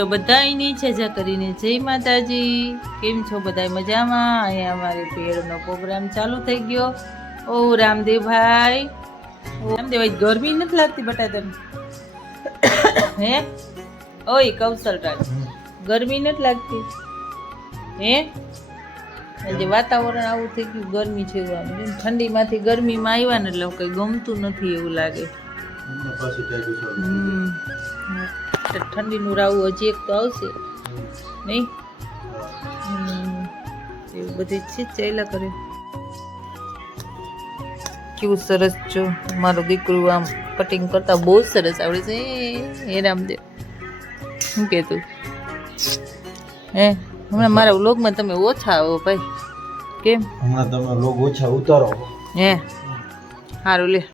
તો બધાયની છે જા કરીને જય માતાજી. કેમ છો બધા મજામાં? અહીંયા અમારે પેડનો પ્રોગ્રામ ચાલુ થઈ ગયો. ઓ રામદેવભાઈ રામદેવભાઈ ગરમી નથી લાગતી બટા તને હે? ઓય કૌશલરાજ ગરમી નથી લાગતી? હે? આજે વાતાવરણ આવું થઈ ગયું ગરમી છે એવું આમ. ઠંડીમાંથી ગરમીમાં આવ્યા ને એટલે કંઈ ગમતું નથી એવું લાગે. હમ. ઠંડીનું રાવું હજી એક તો આવશે. નહીં? હમ. એવું બધી છે ચાલ્યા કરે. કેવું સરસ જો મારો દીકરું આમ કટિંગ કરતા બહુ જ સરસ આવડે છે. હે રામદેવ. શું કહેતું? હે હમણાં મારા વ્લોગમાં તમે ઓછા આવો ભાઈ. કેમ? હમણાં તમે વ્લોગ ઓછા ઉતારો. હે સારું લે.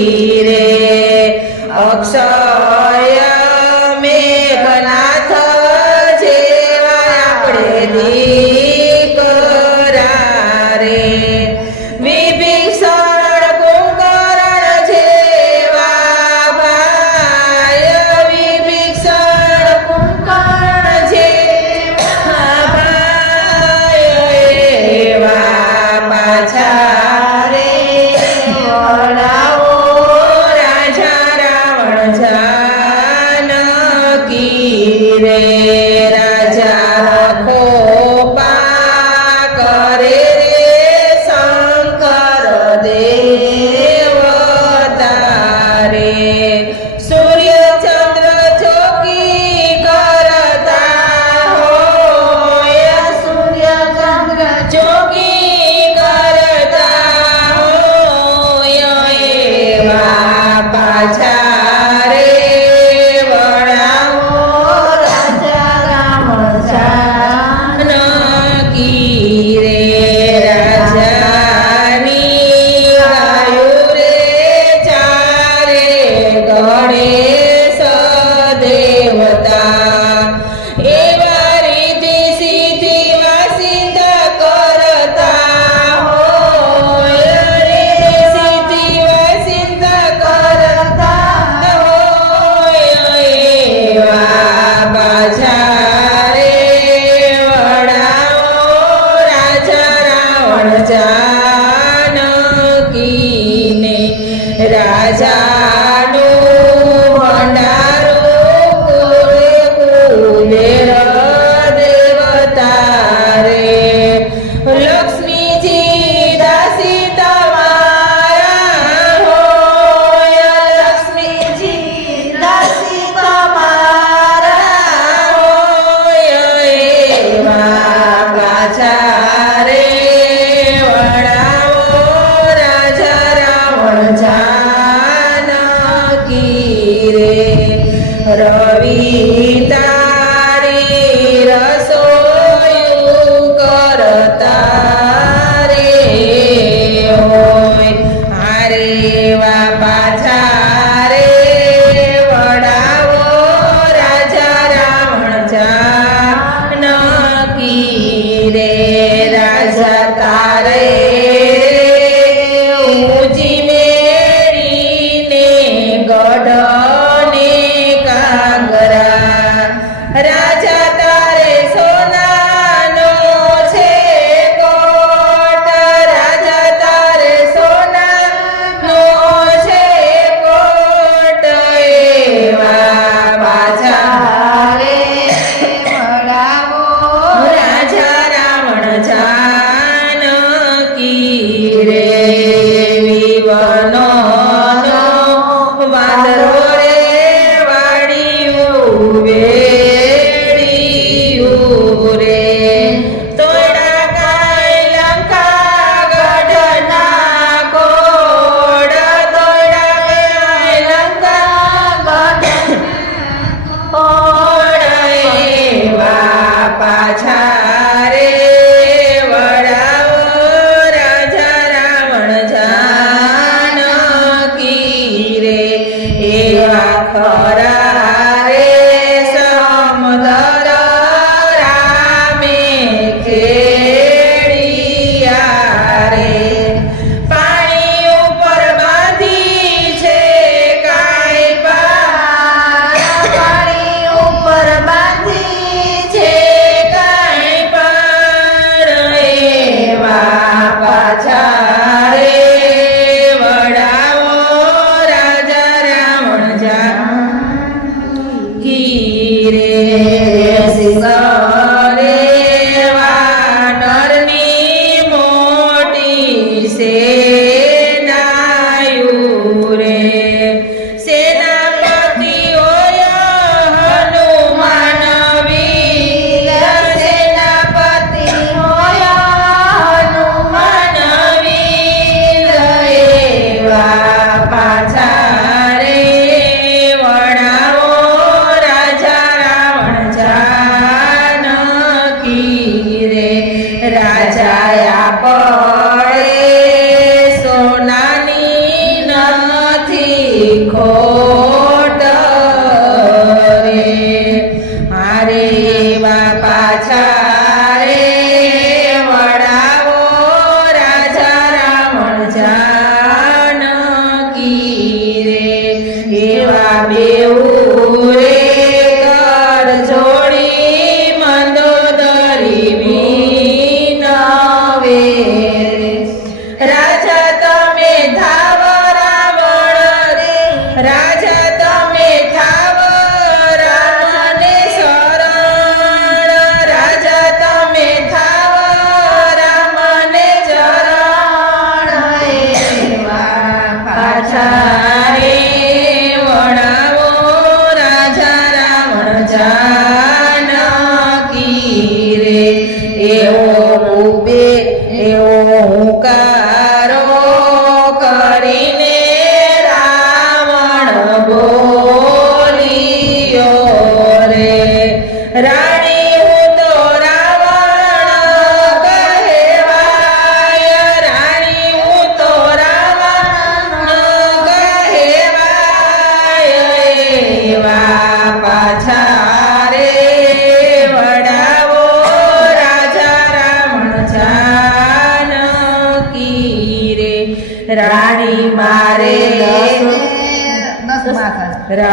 જાનકી રે va Muy.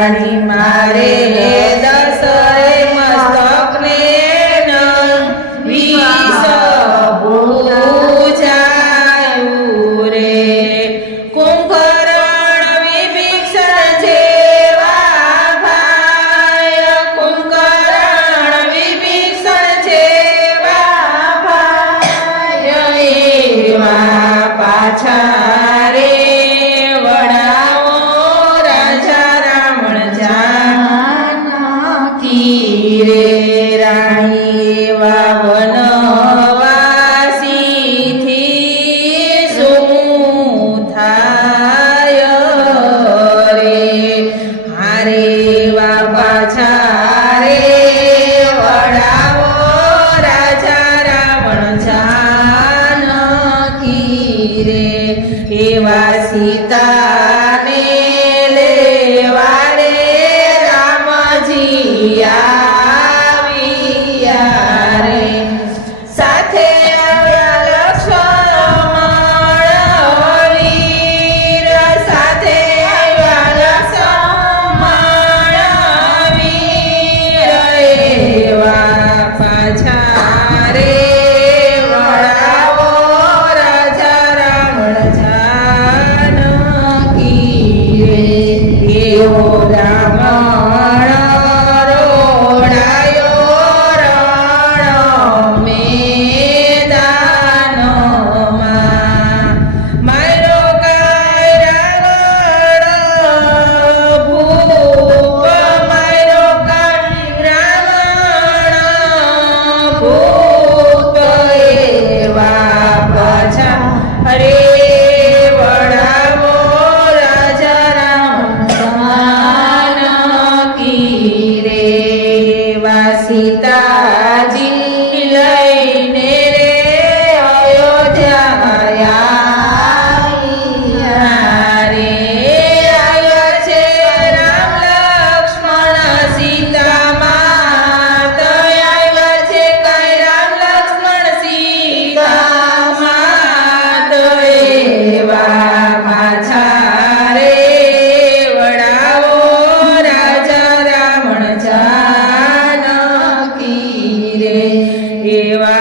Fatima रासी जो थाय रे। आ रे बाबा छ रे अडा व राण छिरे हे वा सीता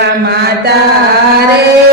માતા રે.